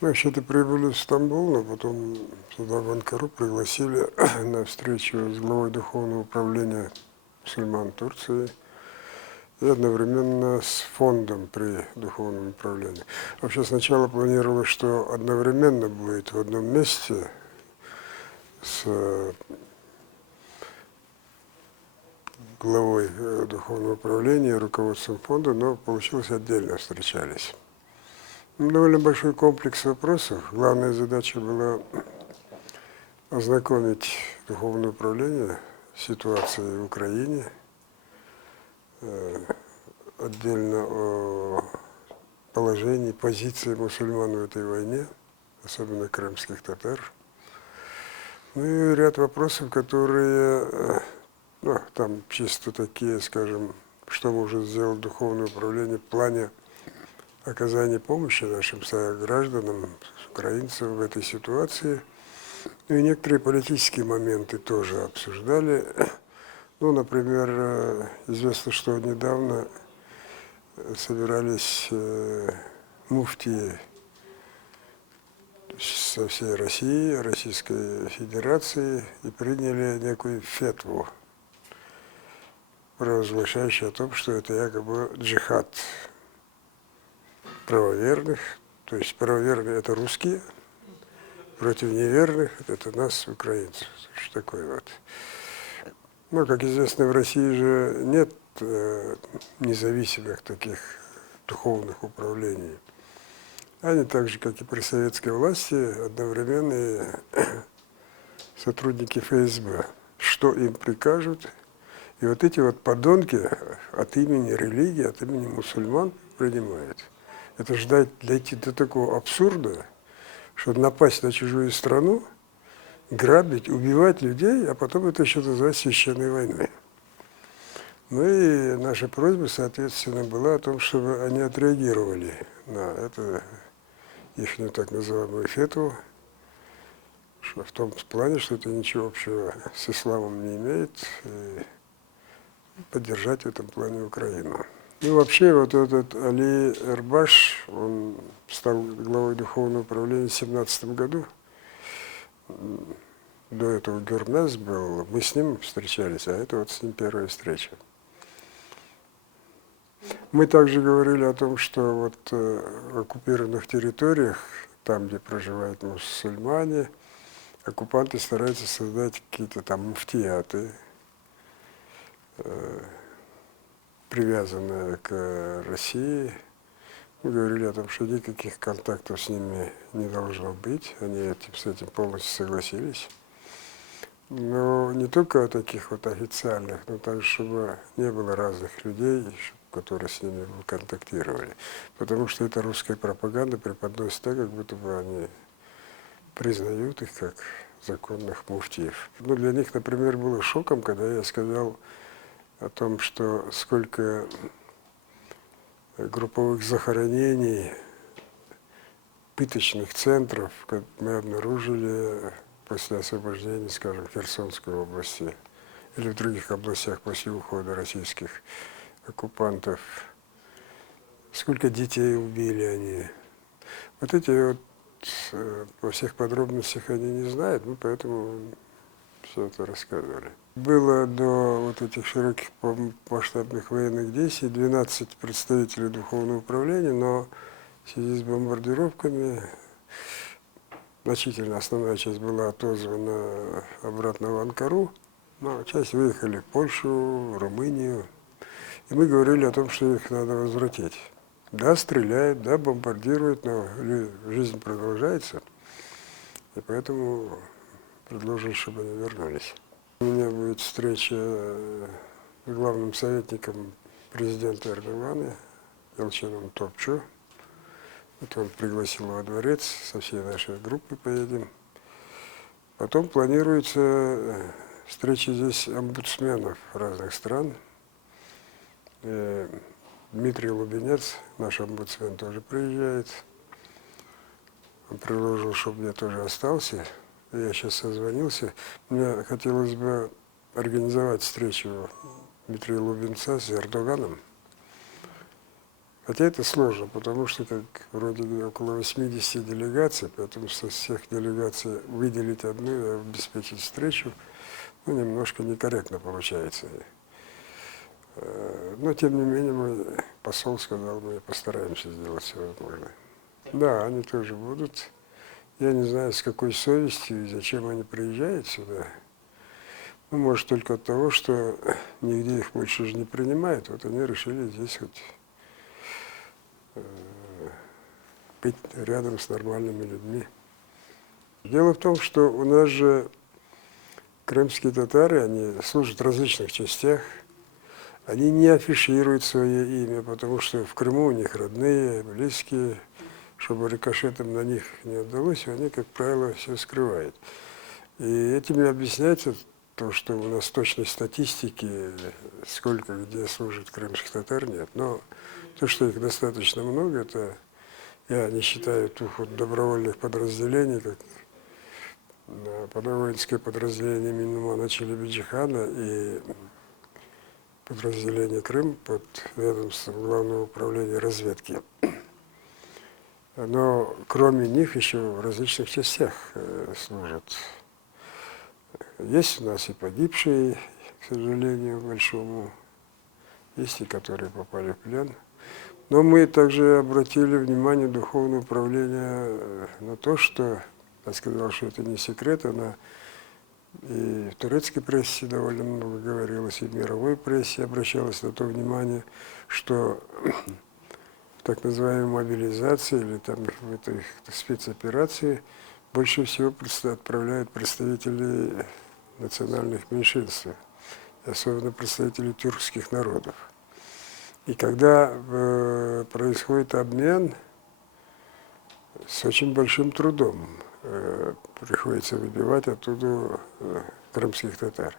Мы вообще-то прибыли в Стамбул, но потом сюда, в Анкару, пригласили на встречу с главой Духовного управления мусульман Турции и одновременно с фондом при Духовном управлении. Вообще сначала планировалось, что одновременно будет в одном месте с главой Духовного управления и руководством фонда, но получилось отдельно встречались. Довольно большой комплекс вопросов. Главная задача была ознакомить Духовное управление с ситуацией в Украине, отдельно о положении, позиции мусульман в этой войне, особенно крымских татар. Ну и ряд вопросов, которые, там чисто такие, скажем, что может сделать Духовное управление в плане оказания помощи нашим согражданам, украинцам в этой ситуации. Ну и некоторые политические моменты тоже обсуждали. Ну, например, известно, что недавно собирались муфтии со всей России, Российской Федерации, и приняли некую фетву, провозглашающую о том, что это якобы джихад правоверных, то есть правоверные это русские, против неверных это нас, украинцев. Что такое вот. Ну, как известно, в России же нет независимых таких духовных управлений. Они так же, как и при советской власти, одновременные сотрудники ФСБ. Что им прикажут. И вот эти вот подонки от имени религии, от имени мусульман принимают. Это же дойти до такого абсурда, чтобы напасть на чужую страну, грабить, убивать людей, а потом это еще называть священной войной. Ну и наша просьба, соответственно, была о том, чтобы они отреагировали на это их так называемую фетву, в том плане, что это ничего общего с исламом не имеет, и поддержать в этом плане Украину. Ну, вообще, вот этот Али Эрбаш, он стал главой Духовного управления в 2017 году. До этого Гюрмес был, мы с ним встречались, а это вот с ним первая встреча. Мы также говорили о том, что вот в оккупированных территориях, там, где проживают мусульмане, оккупанты стараются создать какие-то там муфтияты, привязанные к России. Мы говорили о том, что никаких контактов с ними не должно быть, они с этим полностью согласились. Но не только таких вот официальных, но также, чтобы не было разных людей, которые с ними контактировали. Потому что эта русская пропаганда преподносит так, как будто бы они признают их как законных муфтиев. Ну, для них, например, было шоком, когда я сказал о том, что сколько групповых захоронений, пыточных центров, как мы обнаружили после освобождения, скажем, Херсонской области или в других областях после ухода российских оккупантов. Сколько детей убили они. Вот эти вот во всех подробностях они не знают, мы поэтому все это рассказывали. Было до вот этих широких масштабных военных действий 12 представителей Духовного управления, но в связи с бомбардировками значительно основная часть была отозвана обратно в Анкару, но часть выехали в Польшу, в Румынию. И мы говорили о том, что их надо возвратить. Да, стреляют, да, бомбардируют, но жизнь продолжается. И поэтому предложили, чтобы они вернулись. У меня будет встреча с главным советником президента Эрдогана Елчином Топчу. Вот он пригласил во дворец, со всей нашей группой поедем. Потом планируется встреча здесь омбудсменов разных стран. Дмитрий Лубенец, наш омбудсмен, тоже приезжает. Он предложил, чтобы я тоже остался. Я сейчас созвонился. Мне хотелось бы организовать встречу Дмитрия Лубенца с Эрдоганом. Хотя это сложно, потому что как вроде около 80 делегаций, поэтому со всех делегаций выделить одну и обеспечить встречу, ну, немножко некорректно получается. Но, тем не менее, мой посол сказал, мы постараемся сделать все возможное. Да, они тоже будут. Я не знаю, с какой совестью и зачем они приезжают сюда. Ну, может, только от того, что нигде их больше уже не принимают. Вот они решили здесь хоть быть рядом с нормальными людьми. Дело в том, что у нас же крымские татары, они служат в различных частях. Они не афишируют свое имя, потому что в Крыму у них родные, близкие. Чтобы рикошетом на них не отдалось, они, как правило, все скрывают. И этим и объясняется то, что у нас точной статистики, сколько где служит крымских татар, нет. Но то, что их достаточно много, это я не считаю тех вот добровольных подразделений, как подвоинское подразделение Миннумана Челебиджихана и подразделение Крым под ведомством Главного управления разведки. Но кроме них еще в различных частях служат. Есть у нас и погибшие, к сожалению, большому, есть и которые попали в плен. Но мы также обратили внимание Духовного управления на то, что, я сказал, что это не секрет, она и в турецкой прессе довольно много говорилось, и в мировой прессе обращалось на то внимание, что так называемой мобилизации или там в этой спецоперации больше всего отправляют представителей национальных меньшинств, особенно представителей тюркских народов. И когда происходит обмен, с очень большим трудом приходится выбивать оттуда крымских татар.